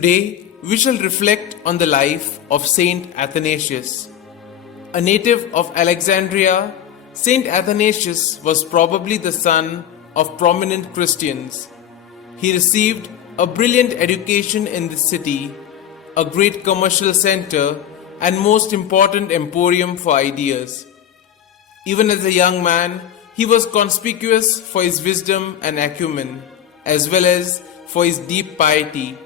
Today, we shall reflect on the life of St Athanasius. A native of Alexandria, St Athanasius was probably the son of prominent Christians. He received a brilliant education in the city, a great commercial center, and most important emporium for ideas. Even as a young man, he was conspicuous for his wisdom and acumen, as well as for his deep piety.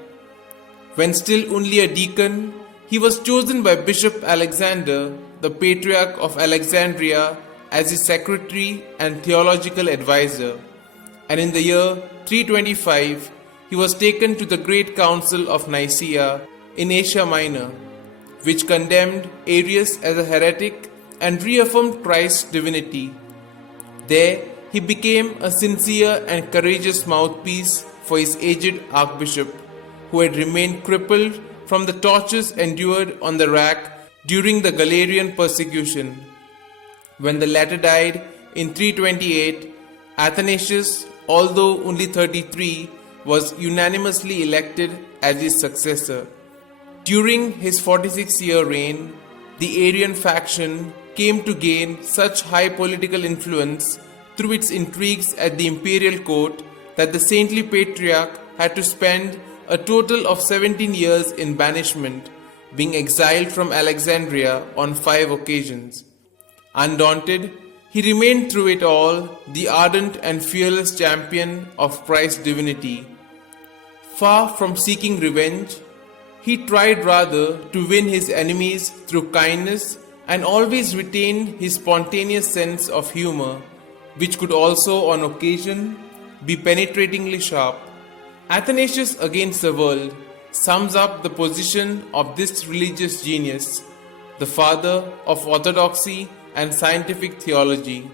When still only a deacon, he was chosen by Bishop Alexander, the Patriarch of Alexandria, as his secretary and theological advisor, and in the year 325, he was taken to the Great Council of Nicaea in Asia Minor, which condemned Arius as a heretic and reaffirmed Christ's divinity. There, he became a sincere and courageous mouthpiece for his aged archbishop, who had remained crippled from the tortures endured on the rack during the Galerian persecution. When the latter died in 328, Athanasius, although only 33, was unanimously elected as his successor. During his 46-year reign, the Arian faction came to gain such high political influence through its intrigues at the imperial court that the saintly patriarch had to spend a total of 17 years in banishment, being exiled from Alexandria on 5 occasions. Undaunted, he remained through it all the ardent and fearless champion of Christ's divinity. Far from seeking revenge, he tried rather to win his enemies through kindness and always retained his spontaneous sense of humor, which could also on occasion be penetratingly sharp. Athanasius Against the World sums up the position of this religious genius, the father of orthodoxy and scientific theology.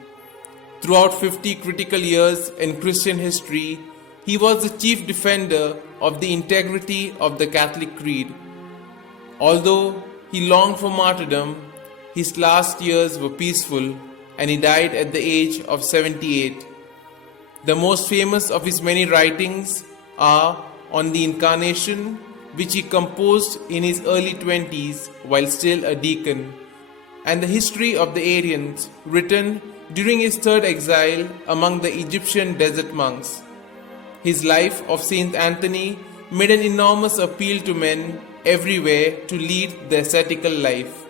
Throughout 50 critical years in Christian history, he was the chief defender of the integrity of the Catholic creed. Although he longed for martyrdom, his last years were peaceful and he died at the age of 78. The most famous of his many writings are on the Incarnation, which he composed in his early 20s while still a deacon, and the history of the Arians, written during his third exile among the Egyptian desert monks. His life of St. Anthony made an enormous appeal to men everywhere to lead the ascetical life.